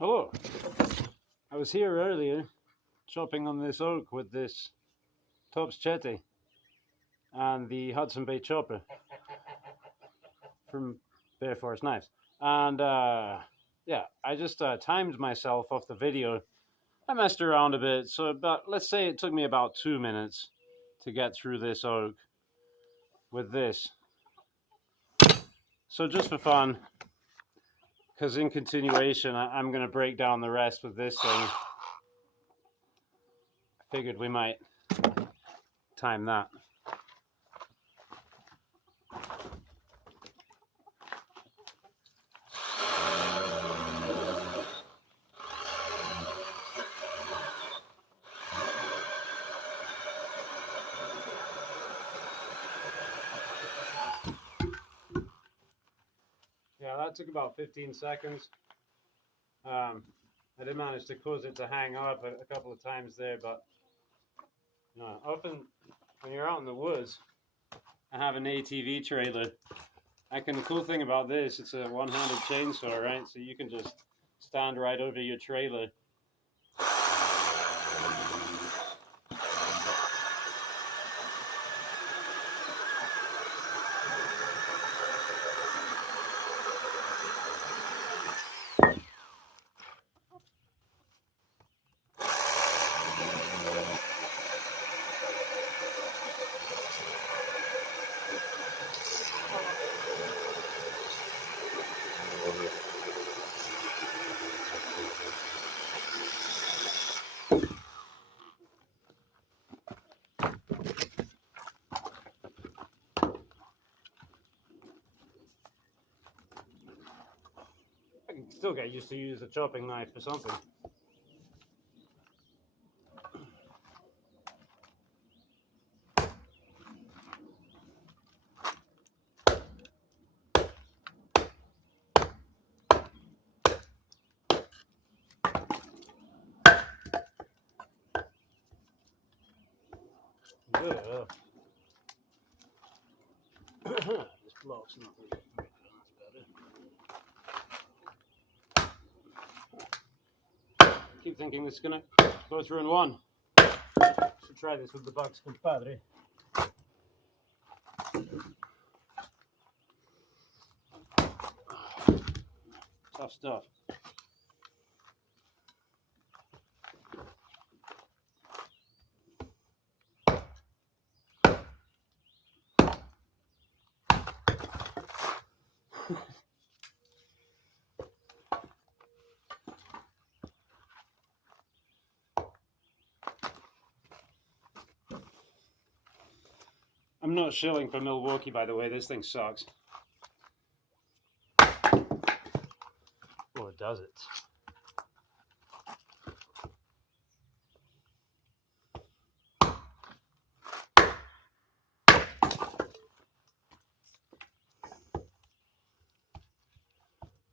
Hello. I was here earlier chopping on this oak with this Tops Chetty and the Hudson Bay chopper from Bear Force Knives. And yeah, I just timed myself off the video. I messed around a bit, so let's say it took me about 2 minutes to get through this oak with this. So just for fun, because in continuation I'm going to break down the rest with this thing. I figured we might time that. Yeah, that took about 15 seconds. I did manage to cause it to hang up a couple of times there, but often when you're out in the woods, I have an ATV trailer. The cool thing about this, it's a one-handed chainsaw, right? So you can just stand right over your trailer. I can still get used to use a chopping knife for something. Yeah. This block's not really good. That's better. Keep thinking this is gonna go through in one. Should try this with the Bucks Compadre. Tough stuff. I'm not shilling for Milwaukee, by the way. This thing sucks. Or does it?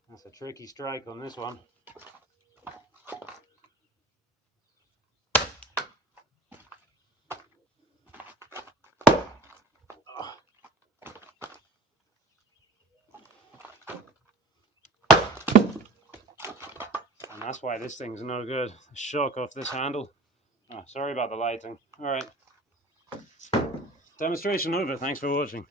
That's a tricky strike on this one. And that's why this thing's no good. The shock off this handle. Oh, sorry about the lighting. All right. Demonstration over. Thanks for watching.